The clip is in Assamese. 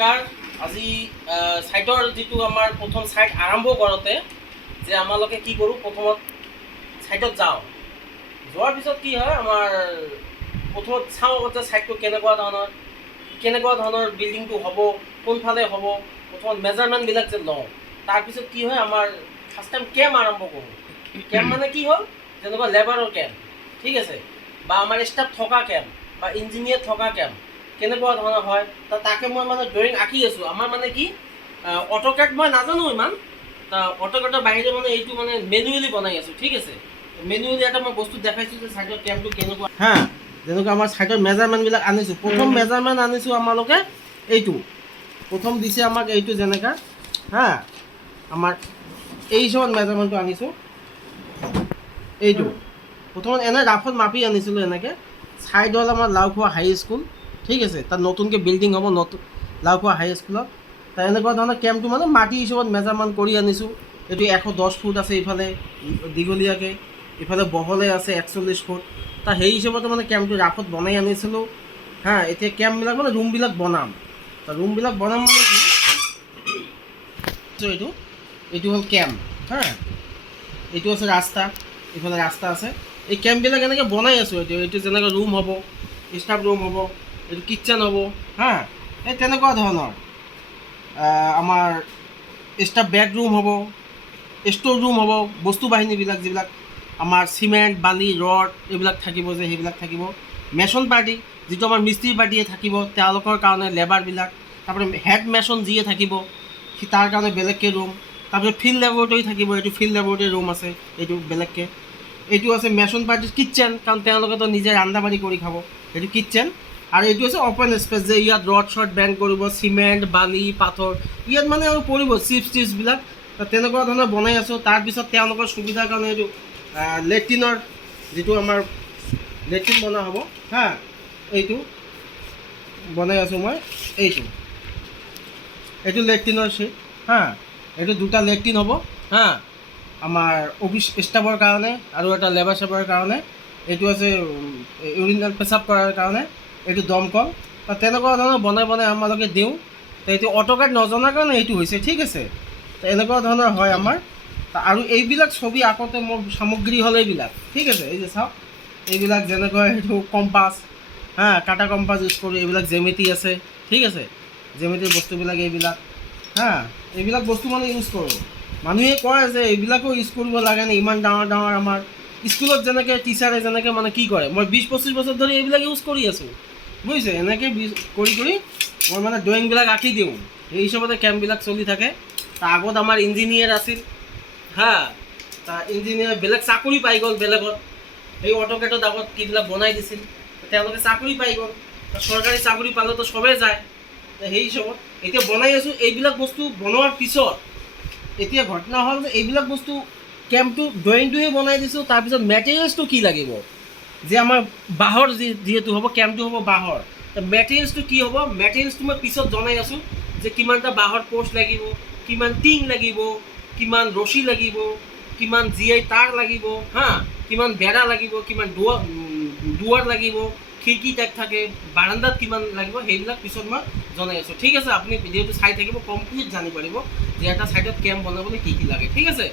নমস্কাৰ। আজি ছাইটৰ যিটো আমাৰ প্ৰথম ছাইট আৰম্ভ কৰোঁতে যে আমালোকে কি কৰোঁ, প্ৰথমত ছাইটত যাওঁ। যোৱাৰ পিছত কি হয়, আমাৰ প্ৰথমত চাওঁ যে ছাইটটো কেনেকুৱা ধৰণৰ বিল্ডিংটো হ'ব, কোনফালে হ'ব, প্ৰথমত মেজাৰমেণ্টবিলাক যে লওঁ। তাৰপিছত কি হয়, আমাৰ ফাৰ্ষ্ট টাইম কেম্প আৰম্ভ কৰোঁ। কেম্প মানে কি হ'ল, যেনেকুৱা লেবাৰৰ কেম্প, ঠিক আছে, বা আমাৰ ষ্টাফ থকা কেম্প বা ইঞ্জিনিয়াৰ থকা কেম্প কেনেকুৱা ধৰণৰ হয়, তাকে মই মানে ড্ৰয়িং আঁকি আছোঁ। আমাৰ মানে কি অট'কেড মই নাজানো ইমান, অট'কেডৰ বাহিৰে মানে এইটো মানে মেনুৱেলি বনাই আছোঁ, ঠিক আছে। মেনুৱেলি এটা মই বস্তু দেখাইছোঁ যে ছাইডৰ কেম্পটো কেনেকুৱা, হা, যেনেকুৱা আমাৰ ছাইডৰ মেজাৰমেণ্টবিলাক আনিছোঁ। প্ৰথম মেজাৰমেণ্ট আনিছোঁ আমালোকে এইটো, প্ৰথম দিছে আমাক এইটো যেনেকা, হা, আমাৰ এই হিচাপত মেজাৰমেণ্টটো আনিছোঁ। এইটো প্ৰথমত এনে ৰাফত মাপি আনিছিলোঁ এনেকৈ। ছাইড হ'ল আমাৰ লাওখোৱা হাই স্কুল, ঠিক আছে, তাত নতুনকৈ বিল্ডিং হ'ব, লাওখোৱা হাই স্কুলত। তাত এনেকুৱা ধৰণৰ কেম্পটো মানে মাটি হিচাপত মেজাৰমেণ্ট কৰি আনিছোঁ। এইটো 110 ফুট আছে, ইফালে দীঘলীয়াকৈ, ইফালে বহলে আছে 41 ফুট। তাৰ সেই হিচাপতে মানে কেম্পটো ৰাফত বনাই আনিছিলোঁ, হা। এতিয়া কেম্পবিলাক মানে ৰুমবিলাক বনাম। ৰুমবিলাক বনাম মানে কি, এইটো হ'ল কেম্প, হা। এইটো আছে ৰাস্তা, ইফালে ৰাস্তা আছে। এই কেম্পবিলাক এনেকৈ বনাই আছোঁ। এইটো যেনেকৈ ৰুম হ'ব, ষ্টাফ ৰুম হ'ব, এইটো কিটচেন হ'ব, হা। এই তেনেকুৱা ধৰণৰ আমাৰ ষ্টাফ বেডৰুম হ'ব, ষ্ট'ৰ ৰুম হ'ব, বস্তু বাহিনীবিলাক যিবিলাক আমাৰ চিমেণ্ট, বালি, ৰড এইবিলাক থাকিব যে সেইবিলাক থাকিব। মেচন পাৰ্টি, যিটো আমাৰ মিস্ত্ৰী পাৰ্টিয়ে থাকিব, তেওঁলোকৰ কাৰণে লেবাৰবিলাক। তাৰপৰা হেড মেচন যিয়ে থাকিব, তাৰ কাৰণে বেলেগকৈ ৰুম। তাৰপিছত ফিল্ড লেবৰেটৰী থাকিব, এইটো ফিল্ড লেবৰেটৰী ৰুম আছে, এইটো বেলেগকৈ। এইটো আছে মেচন পাৰ্টিৰ কিটচেন, কাৰণ তেওঁলোকেতো নিজে ৰান্ধা বাঢ়ি কৰি খাব, এইটো কিটচেন। আৰু এইটো আছে অ'পেন স্পেচ, যে ইয়াত ৰড শ্বড বেণ্ড কৰিব, চিমেণ্ট, বালি, পাথৰ ইয়াত মানে আৰু পৰিব, চিপছবিলাক তেনেকুৱা ধৰণৰ বনাই আছোঁ। তাৰপিছত তেওঁলোকৰ সুবিধাৰ কাৰণে এইটো লেট্ৰিনৰ, যিটো আমাৰ লেট্ৰিন বনোৱা হ'ব, হা, এইটো বনাই আছোঁ মই। এইটো লেট্ৰিনৰ চিট, হা। এইটো দুটা লেট্ৰিন হ'ব, হা, আমাৰ অফিচ ষ্টাফৰ কাৰণে আৰু এটা লেবাৰ চেবাৰৰ কাৰণে। এইটো আছে ইউৰিনেল পেচাব কৰাৰ কাৰণে, এইটো দমকল। তেনেকুৱা ধৰণৰ বনাই আমালোকে দিওঁ। এইটো অট'কেড নজনাৰ কাৰণে এইটো হৈছে, ঠিক আছে। এনেকুৱা ধৰণৰ হয় আমাৰ। আৰু এইবিলাক ছবি আঁকোতে মোৰ সামগ্ৰী হ'ল এইবিলাক, ঠিক আছে। এই যে চাওক, এইবিলাক যেনেকৈ এইটো কম্পাছ, হা, কাটা কম্পাছ ইউজ কৰোঁ। এইবিলাক জেমেটি আছে, ঠিক আছে, জেমেটিৰ বস্তুবিলাক এইবিলাক, হা, এইবিলাক বস্তু মানে ইউজ কৰোঁ। মানুহে কয় যে এইবিলাকো ইউজ কৰিব লাগেনে, ইমান ডাঙৰ ডাঙৰ আমাৰ স্কুলত যেনেকৈ টিচাৰে যেনেকৈ মানে কি কৰে, মই 20-25 বছৰ ধৰি এইবিলাক ইউজ কৰি আছোঁ, বুজিছে। এনেকৈ কৰি মই মানে ড্ৰয়িংবিলাক আঁকি দিওঁ। সেই হিচাপতে কেম্পবিলাক চলি থাকে। তাৰ আগত আমাৰ ইঞ্জিনিয়াৰ আছিল, হা, তাৰ ইঞ্জিনিয়াৰ বেলেগ চাকৰি পাই গ'ল বেলেগত, সেই অট'কেডত আগত কিবিলাক বনাই দিছিল, তেওঁলোকে চাকৰি পাই গ'ল। চৰকাৰী চাকৰি পালেতো চবেই যায়, সেই হিচাপত এতিয়া বনাই আছোঁ। এইবিলাক বস্তু বনোৱাৰ পিছত এতিয়া ঘটনা হ'ল যে এইবিলাক বস্তু কেম্পটো ড্ৰয়িংটোহে বনাই দিছোঁ। তাৰপিছত মেটেৰিয়েলছটো কি লাগিব, যে আমাৰ বাঁহৰ যিহেতু হ'ব, কেম্পটো হ'ব বাঁহৰ, মেটেৰিয়েলছটো কি হ'ব, মেটেৰিয়েলছটো মই পিছত জনাই আছোঁ, যে কিমানটা বাঁহৰ পষ্ট লাগিব, কিমান টিং লাগিব, কিমান ৰছী লাগিব, কিমান GI তাঁৰ লাগিব, হা, কিমান বেৰা লাগিব, কিমান দুৱাৰ লাগিব, খিৰিকী টাইপ থাকে, বাৰাণ্ডাত কিমান লাগিব, সেইবিলাক পিছত মই জনাই আছোঁ, ঠিক আছে। আপুনি ভিডিঅ'টো চাই থাকিব, কমপ্লিট জানিব পাৰিব যে এটা ছাইডত কেম্প বনাবলৈ কি লাগে, ঠিক আছে।